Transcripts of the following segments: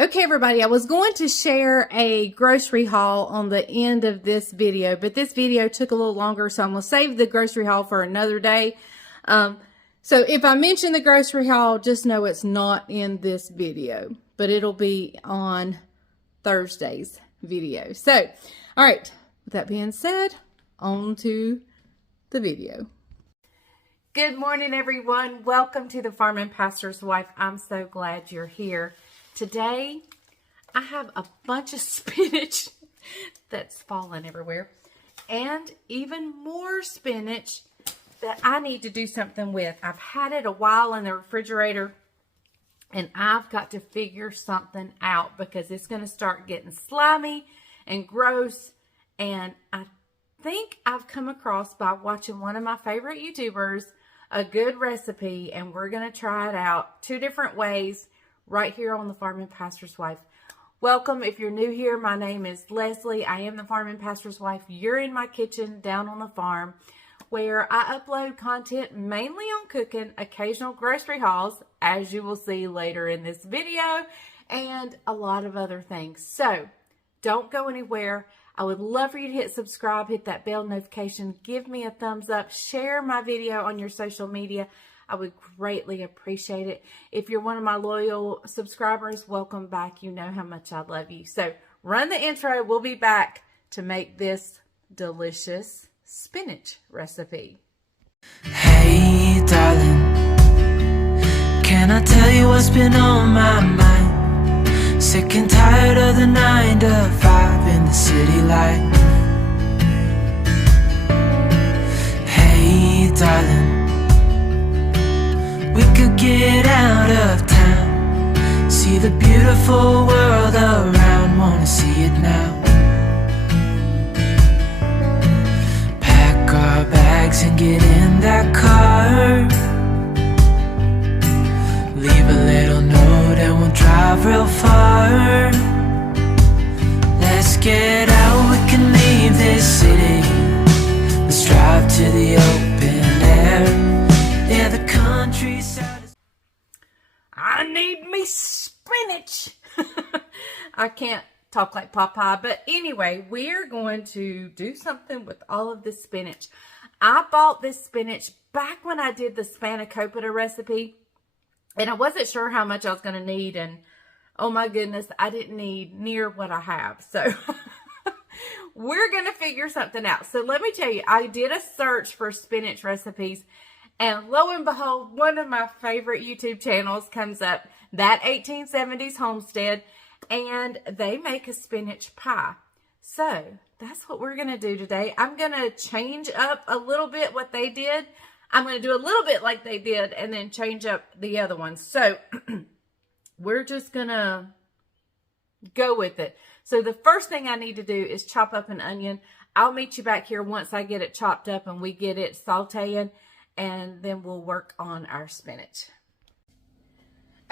Okay, everybody, I was going to share a grocery haul on the end of this video, but this video took a little longer, so I'm going to save the grocery haul for another day. So if I mention the grocery haul, just know it's not in this video, but it'll be on Thursday's video. So, all right, with that being said, on to the video. Good morning, everyone. Welcome to the Farm and Pastor's Wife. I'm so glad you're here. Today, I have a bunch of spinach that's fallen everywhere, and even more spinach that I need to do something with. I've had it a while in the refrigerator, and I've got to figure something out because it's going to start getting slimy and gross. And I think I've come across, by watching one of my favorite YouTubers, a good recipe, and we're going to try it out 2 different ways right here on the Farm and Pastor's Wife. Welcome. If you're new here, my name is Leslie. I am the Farm and Pastor's Wife. You're in my kitchen down on the farm, where I upload content mainly on cooking, occasional grocery hauls, as you will see later in this video, and a lot of other things. So don't go anywhere. I would love for you to hit subscribe, hit that bell notification, give me a thumbs up, share my video on your social media. I would greatly appreciate it. If you're one of my loyal subscribers, welcome back. You know how much I love you. So run the intro. We'll be back to make this delicious spinach recipe. Hey, darling, can I tell you what's been on my mind? Sick and tired of the 9 to 5 in the city life. Hey, darling, we could get out of town, see the beautiful world around, wanna see it now. Pack our bags and get in that car, leave a little note and we'll drive real far. Let's get out, we can leave this city, let's drive to the open air. Yeah, the countryside is... I need me spinach. I can't talk like Popeye, but anyway, we're going to do something with all of this spinach. I bought this spinach back when I did the spanakopita recipe, and I wasn't sure how much I was going to need, and oh my goodness, I didn't need near what I have. So we're going to figure something out. So let me tell you, I did a search for spinach recipes, and lo and behold, one of my favorite YouTube channels comes up, That 1870s Homestead, and they make a spinach pie. So that's what we're going to do today. I'm going to change up a little bit what they did. I'm going to do a little bit like they did and then change up the other ones. So we're just going to go with it. So the first thing I need to do is chop up an onion. I'll meet you back here once I get it chopped up and we get it sauteing, and then we'll work on our spinach.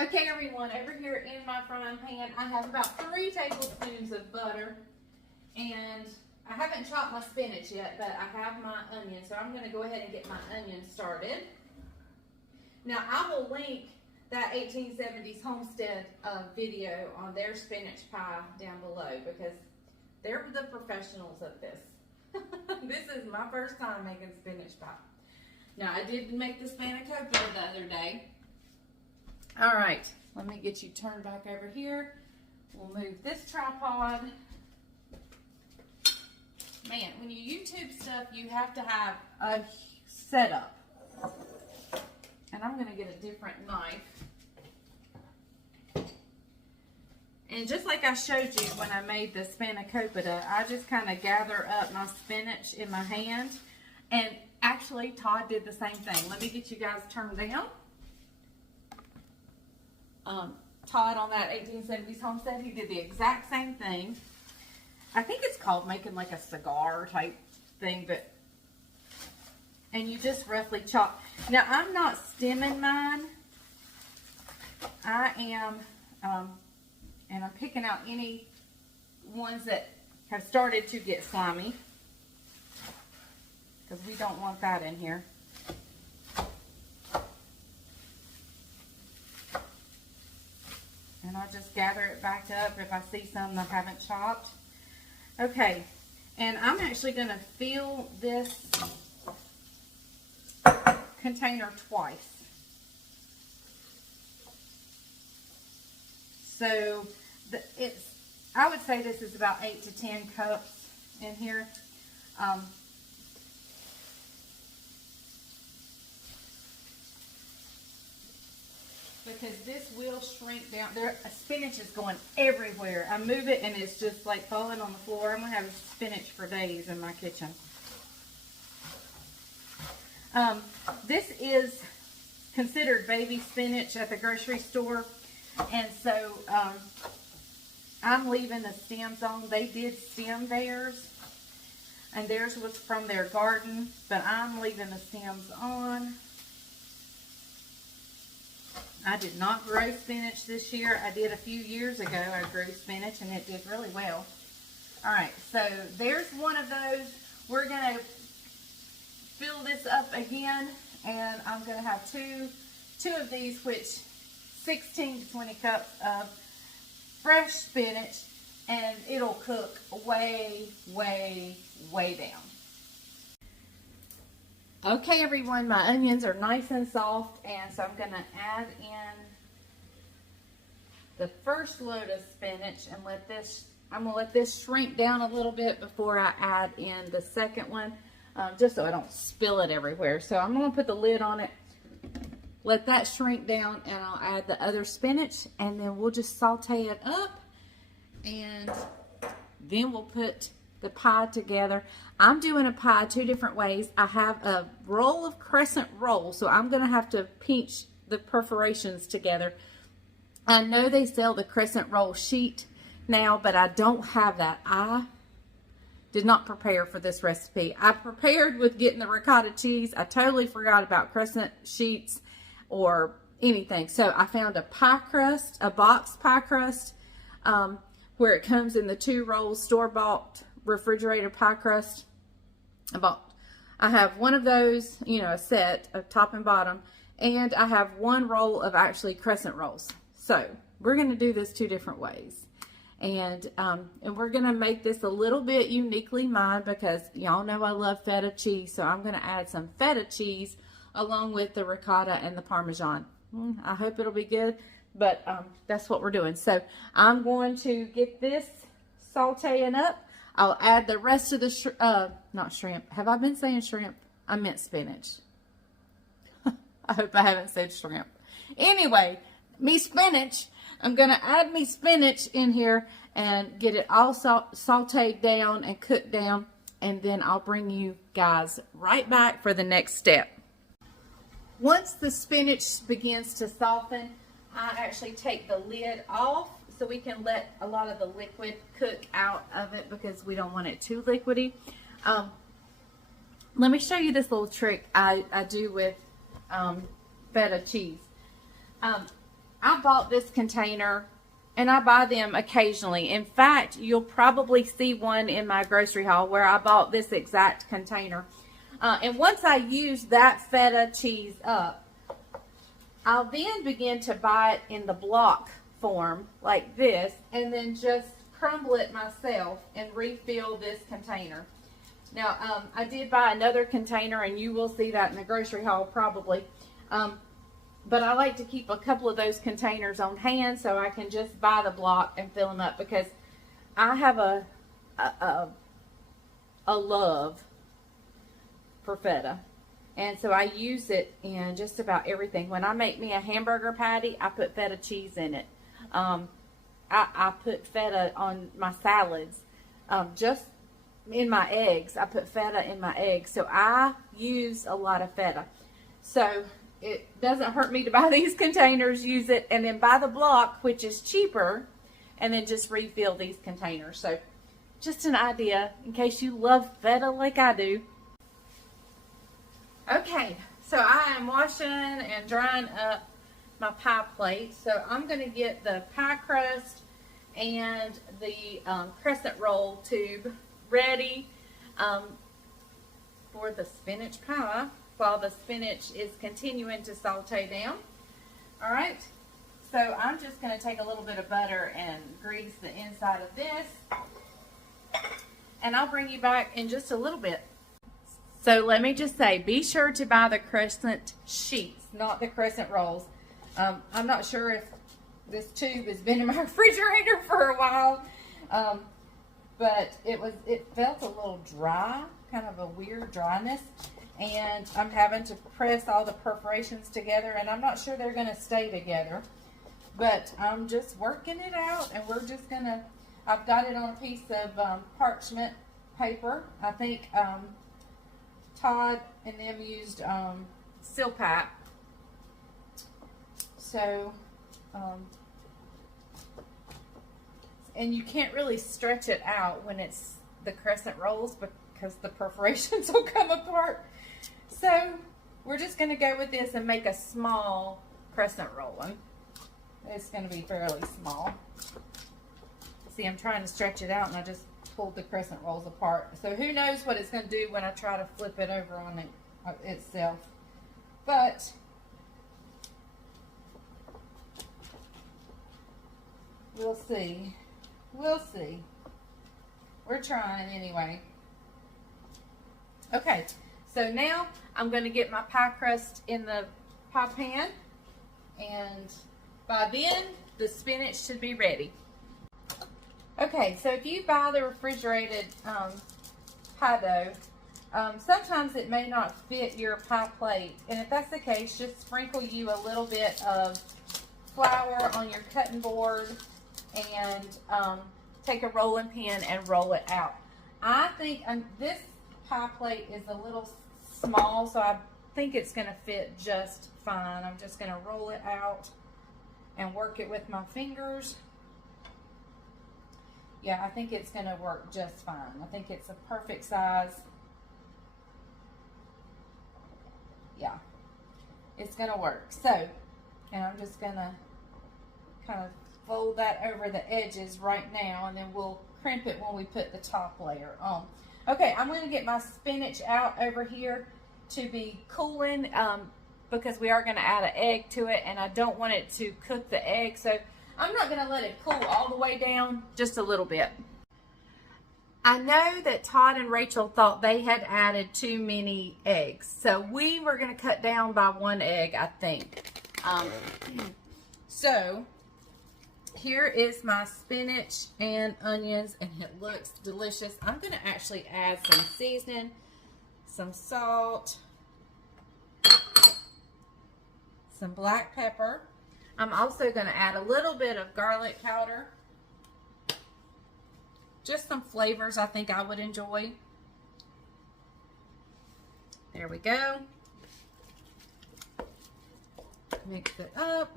Okay, everyone, over here in my frying pan, I have about 3 tablespoons of butter, and I haven't chopped my spinach yet, but I have my onion, so I'm going to go ahead and get my onion started. Now, I will link that 1870s Homestead video on their spinach pie down below, because they're the professionals of this. This is my first time making spinach pie. Now, I did make the spanakopita the other day. All right, let me get you turned back over here. We'll move this tripod. Man, when you YouTube stuff, you have to have a setup. And I'm going to get a different knife. And just like I showed you when I made the spanakopita, I just kind of gather up my spinach in my hand. And actually, Todd did the same thing. Let me get you guys turned down. Todd on that 1870s Homestead, he did the exact same thing. I think it's called making like a cigar type thing, but, and you just roughly chop. Now, I'm not stemming mine. I am, and I'm picking out any ones that have started to get slimy, because we don't want that in here. And I'll just gather it back up if I see some that I haven't chopped. Okay, and I'm actually going to fill this container twice. So I would say this is about 8 to 10 cups in here. Because this will shrink down. Spinach is going everywhere. I move it and it's just like falling on the floor. I'm going to have spinach for days in my kitchen. This is considered baby spinach at the grocery store. And so I'm leaving the stems on. They did stem theirs. And theirs was from their garden. But I'm leaving the stems on. I did not grow spinach this year. I did a few years ago. I grew spinach and it did really well. Alright, so there's one of those. We're going to fill this up again. And I'm going to have two of these, which 16 to 20 cups of fresh spinach, and it'll cook way, way, way down. Okay, everyone, my onions are nice and soft, and so I'm going to add in the first load of spinach and I'm going to let this shrink down a little bit before I add in the second one, just so I don't spill it everywhere. So I'm going to put the lid on it, let that shrink down, and I'll add the other spinach, and then we'll just saute it up, and then we'll put the pie together. I'm doing a pie 2 different ways. I have a roll of crescent roll, so I'm going to have to pinch the perforations together. I know they sell the crescent roll sheet now, but I don't have that. I did not prepare for this recipe. I prepared with getting the ricotta cheese. I totally forgot about crescent sheets or anything. So I found a pie crust, a box pie crust, where it comes in the 2 rolls, store-bought refrigerator pie crust. I have one of those, you know, a set of top and bottom, and I have 1 roll of actually crescent rolls. So we're going to do this 2 different ways, and we're going to make this a little bit uniquely mine because y'all know I love feta cheese. So I'm going to add some feta cheese along with the ricotta and the parmesan. I hope it'll be good, but that's what we're doing. So I'm going to get this sauteing up. I'll add the rest of the not shrimp. Have I been saying shrimp? I meant spinach. I hope I haven't said shrimp. Anyway, me spinach. I'm going to add me spinach in here and get it all sauteed down and cooked down. And then I'll bring you guys right back for the next step. Once the spinach begins to soften, I actually take the lid off so we can let a lot of the liquid cook out of it because we don't want it too liquidy. Let me show you this little trick I do with feta cheese. I bought this container, and I buy them occasionally. In fact, you'll probably see one in my grocery haul where I bought this exact container. And once I use that feta cheese up, I'll then begin to buy it in the block form like this, and then just crumble it myself and refill this container. Now, I did buy another container, and you will see that in the grocery haul probably. But I like to keep a couple of those containers on hand so I can just buy the block and fill them up, because I have a love for feta. And so I use it in just about everything. When I make me a hamburger patty, I put feta cheese in it. I put feta on my salads. Just in my eggs, I put feta in my eggs. So I use a lot of feta. So it doesn't hurt me to buy these containers, use it, and then buy the block, which is cheaper, and then just refill these containers. So just an idea in case you love feta like I do. Okay, so I am washing and drying up my pie plate. So I'm going to get the pie crust and the crescent roll tube ready for the spinach pie while the spinach is continuing to saute down. All right, So I'm just going to take a little bit of butter and grease the inside of this. And I'll bring you back in just a little bit. So let me just say, be sure to buy the crescent sheets, not the crescent rolls. I'm not sure if this tube has been in my refrigerator for a while, but it felt a little dry, kind of a weird dryness, and I'm having to press all the perforations together, and I'm not sure they're going to stay together, but I'm just working it out, and we're just going to, I've got it on a piece of parchment paper. I think Todd and them used seal pack. So, and you can't really stretch it out when it's the crescent rolls because the perforations will come apart. So, we're just going to go with this and make a small crescent roll one. It's going to be fairly small. See, I'm trying to stretch it out and I just pulled the crescent rolls apart. So who knows what it's going to do when I try to flip it over on it itself. But we'll see. We'll see. We're trying anyway. Okay, so now I'm going to get my pie crust in the pie pan. And by then, the spinach should be ready. Okay, so if you buy the refrigerated pie dough, sometimes it may not fit your pie plate. And if that's the case, just sprinkle you a little bit of flour on your cutting board and take a rolling pin and roll it out. I think this pie plate is a little small, so I think it's going to fit just fine. I'm just going to roll it out and work it with my fingers. Yeah, I think it's going to work just fine. I think it's a perfect size. Yeah, it's going to work. So, and I'm just going to kind of fold that over the edges right now, and then we'll crimp it when we put the top layer on. Okay, I'm going to get my spinach out over here to be cooling because we are going to add an egg to it, and I don't want it to cook the egg, so I'm not going to let it cool all the way down, just a little bit. I know that Todd and Rachel thought they had added too many eggs, so we were going to cut down by 1 egg, I think. So here is my spinach and onions, and it looks delicious. I'm going to actually add some seasoning, some salt, some black pepper. I'm also going to add a little bit of garlic powder. Just some flavors I think I would enjoy. There we go. Mix it up.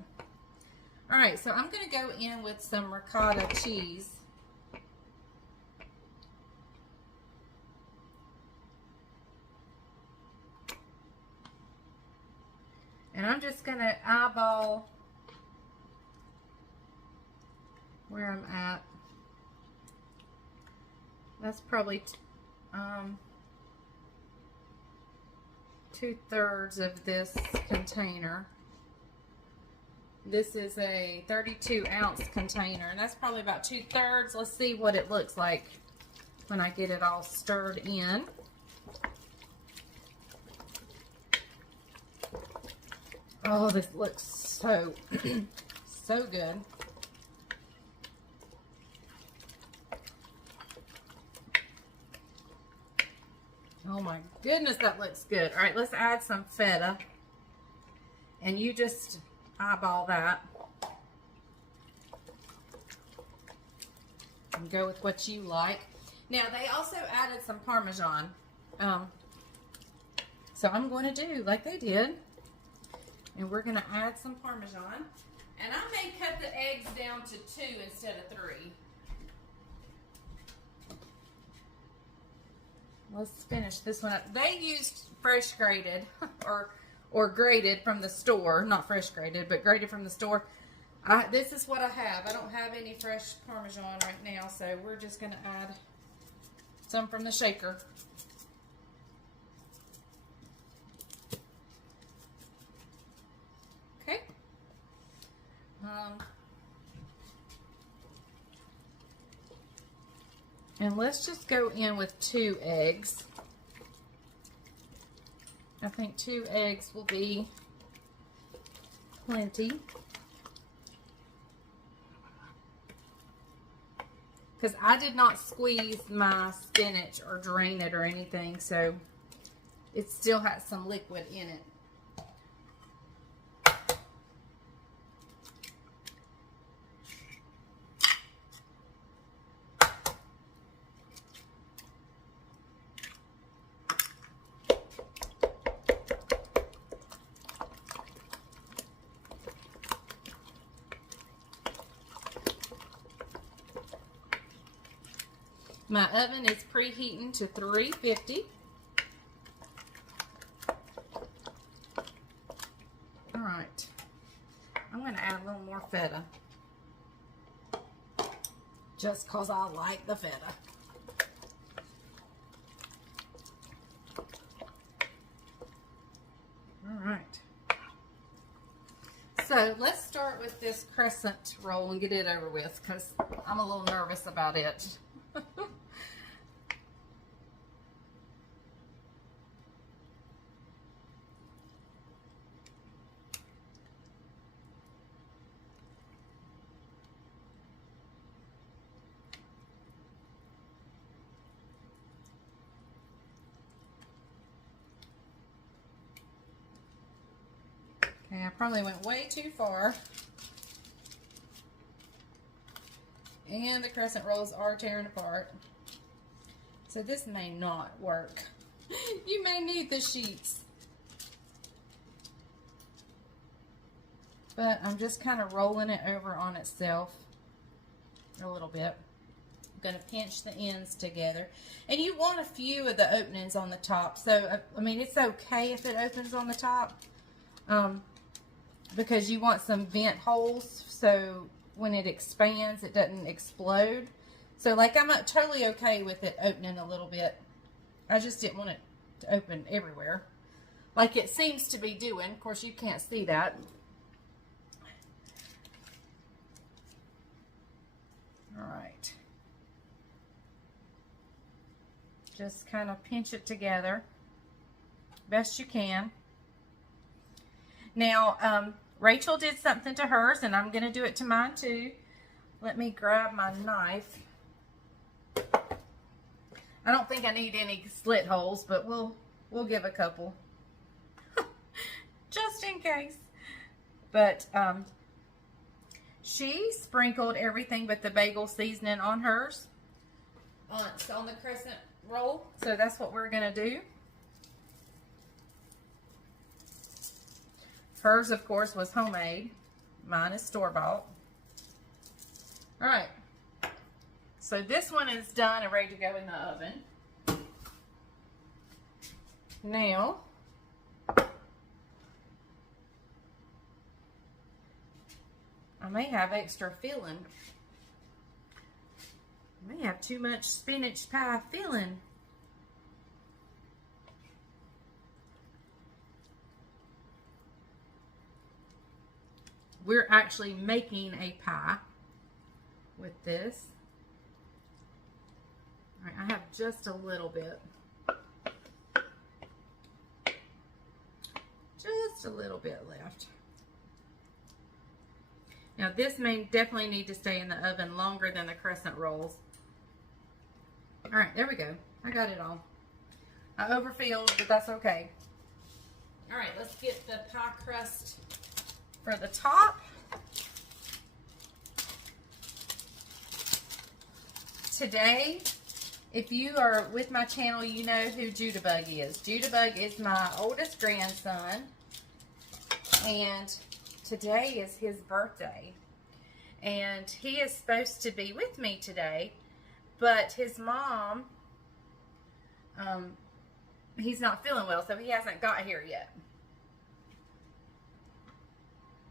All right, so I'm going to go in with some ricotta cheese. And I'm just going to eyeball where I'm at. That's probably 2/3 of this container. This is a 32-ounce container, and that's probably about 2/3. Let's see what it looks like when I get it all stirred in. Oh, this looks so, so good. Oh my goodness, that looks good. All right, let's add some feta. And you just eyeball that. And go with what you like. Now, they also added some Parmesan. So I'm going to do like they did. And we're going to add some Parmesan. And I may cut the eggs down to 2 instead of 3. Let's finish this one up. They used fresh grated or grated from the store. Not fresh grated, but grated from the store. This is what I have. I don't have any fresh Parmesan right now, so we're just going to add some from the shaker. Okay. And let's just go in with 2 eggs. I think 2 eggs will be plenty. Because I did not squeeze my spinach or drain it or anything, so it still has some liquid in it. My oven is preheating to 350. All right, I'm going to add a little more feta, just because I like the feta. All right, so let's start with this crescent roll and get it over with, because I'm a little nervous about it. Okay, I probably went way too far. And the crescent rolls are tearing apart. So this may not work. You may need the sheets. But I'm just kind of rolling it over on itself a little bit. I'm going to pinch the ends together. And you want a few of the openings on the top. So, I mean, it's okay if it opens on the top. Because you want some vent holes, so when it expands, it doesn't explode. So, like, I'm not totally okay with it opening a little bit. I just didn't want it to open everywhere, like it seems to be doing. Of course, you can't see that. All right. Just kind of pinch it together best you can. Now, Rachel did something to hers, and I'm going to do it to mine too. Let me grab my knife. I don't think I need any slit holes, but we'll give a couple. Just in case. But, she sprinkled everything but the bagel seasoning on hers. On the crescent roll. So that's what we're going to do. Hers, of course, was homemade. Mine is store-bought. All right. So this one is done and ready to go in the oven. Now, I may have extra filling. I may have too much spinach pie filling. We're actually making a pie with this. All right, I have just a little bit. Just a little bit left. Now this may definitely need to stay in the oven longer than the crescent rolls. All right, there we go. I got it all. I overfilled, but that's okay. All right, let's get the pie crust for the top. Today, if you are with my channel, you know who Judabug is. Judabug is my oldest grandson, and today is his birthday. And he is supposed to be with me today, but his mom, he's not feeling well, so he hasn't got here yet.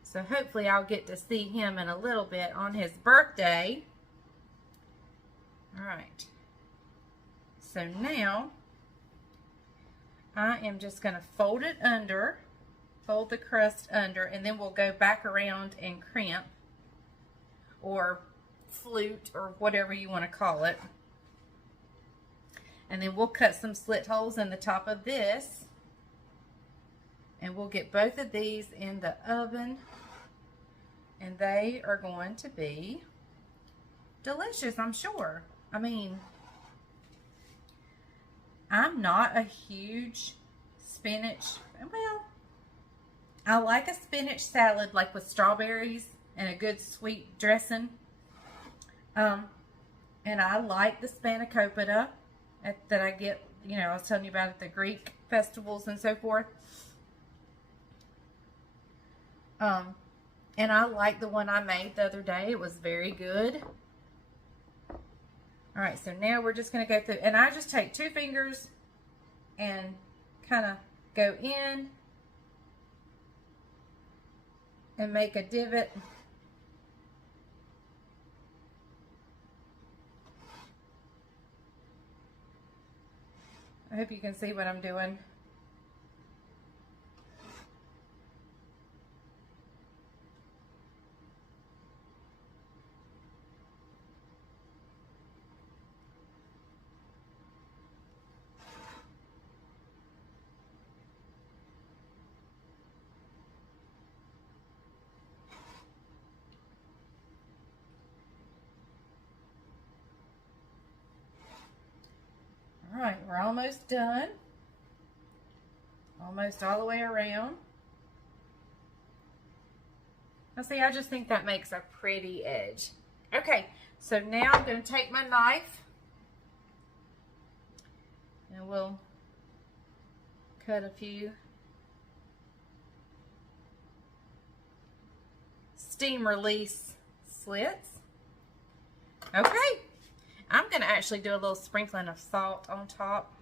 So hopefully I'll get to see him in a little bit on his birthday. All right. So now I am just going to fold the crust under, and then we'll go back around and crimp. or flute or whatever you want to call it. And then we'll cut some slit holes in the top of this. And we'll get both of these in the oven. And they are going to be delicious, I'm sure. I mean, I'm not a huge spinach, well, I like a spinach salad like with strawberries and a good sweet dressing. And I like the spanakopita that I get, you know, I was telling you about at the Greek festivals and so forth. And I like the one I made the other day. It was very good. All right, so now we're just going to go through, and I just take 2 fingers and kind of go in and make a divot. I hope you can see what I'm doing. All right, we're almost done. Almost all the way around. Now see, I just think that makes a pretty edge. Okay, so now I'm going to take my knife and we'll cut a few steam release slits. Okay. I'm going to actually do a little sprinkling of salt on top.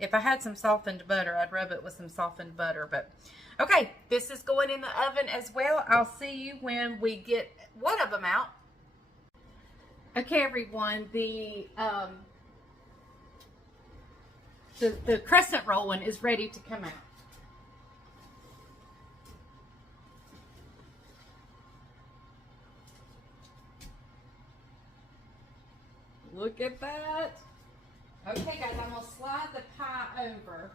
If I had some softened butter, I'd rub it with some softened butter. But okay, this is going in the oven as well. I'll see you when we get one of them out. Okay, everyone, the crescent roll one is ready to come out. Look at that. Okay, guys, I'm going to slide the pie over.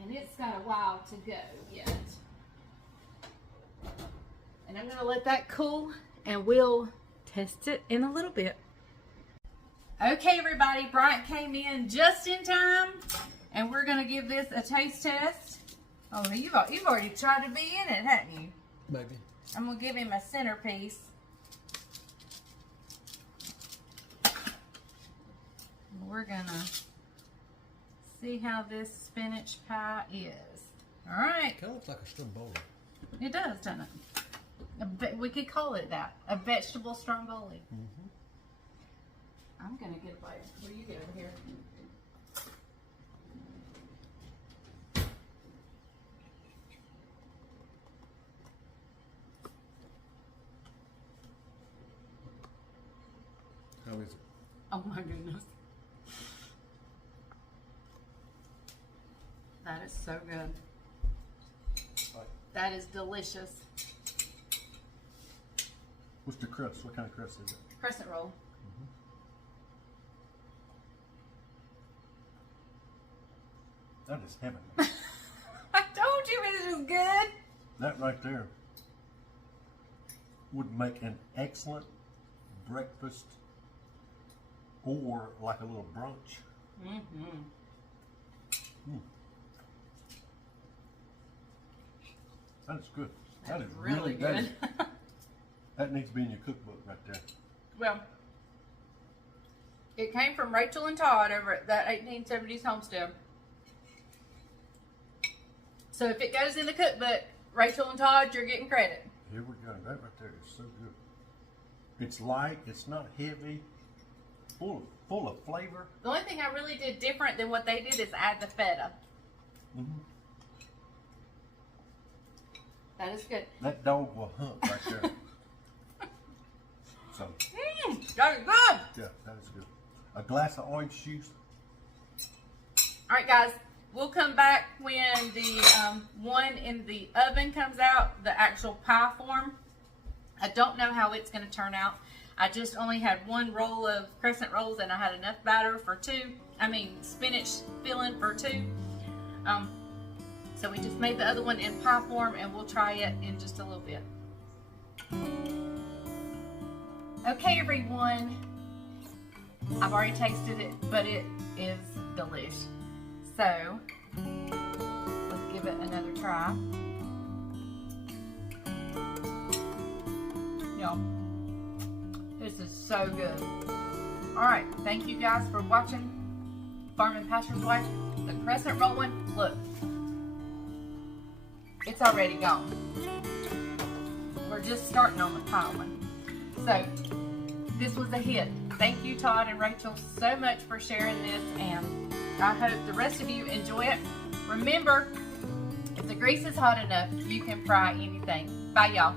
And it's got a while to go yet. And I'm going to let that cool, and we'll test it in a little bit. Okay, everybody, Bryant came in just in time, and we're going to give this a taste test. Oh, you've already tried to be in it, haven't you? Maybe. I'm going to give him a centerpiece. We're going to see how this spinach pie is. All right. Kind of looks like a stromboli. It does, doesn't it? We could call it that. A vegetable stromboli. Mm-hmm. I'm going to get a bite. What do you get over here? How is it? Oh my goodness. That is so good. Right. That is delicious. What's the crust? What kind of crust is it? Crescent roll. That is heaven. I told you it was good. That right there would make an excellent breakfast or like a little brunch. Mm-hmm. Mm. That is good. That is really good. That needs to be in your cookbook right there. Well, it came from Rachel and Todd over at that 1870s Homestead. So if it goes in the cookbook, Rachel and Todd, you're getting credit. Here we go. That right there is so good. It's light. It's not heavy. Full of flavor. The only thing I really did different than what they did is add the feta. Mm-hmm. That is good. That dog will hunt right there. So. That is good. Yeah, that is good. A glass of orange juice. All right, guys. we'll come back when the one in the oven comes out, the actual pie form. I don't know how it's going to turn out. I just only had one roll of crescent rolls and I had enough batter for spinach filling for 2. So we just made the other one in pie form and we'll try it in just a little bit. Okay everyone, I've already tasted it, but it is delish. So let's give it another try. Y'all, this is so good. Alright, thank you guys for watching Farm and Pastor's Wife. The crescent roll one, look, it's already gone. We're just starting on the pie one. So, this was a hit. Thank you, Todd and Rachel, so much for sharing this, and I hope the rest of you enjoy it. Remember, if the grease is hot enough, you can fry anything. Bye, y'all.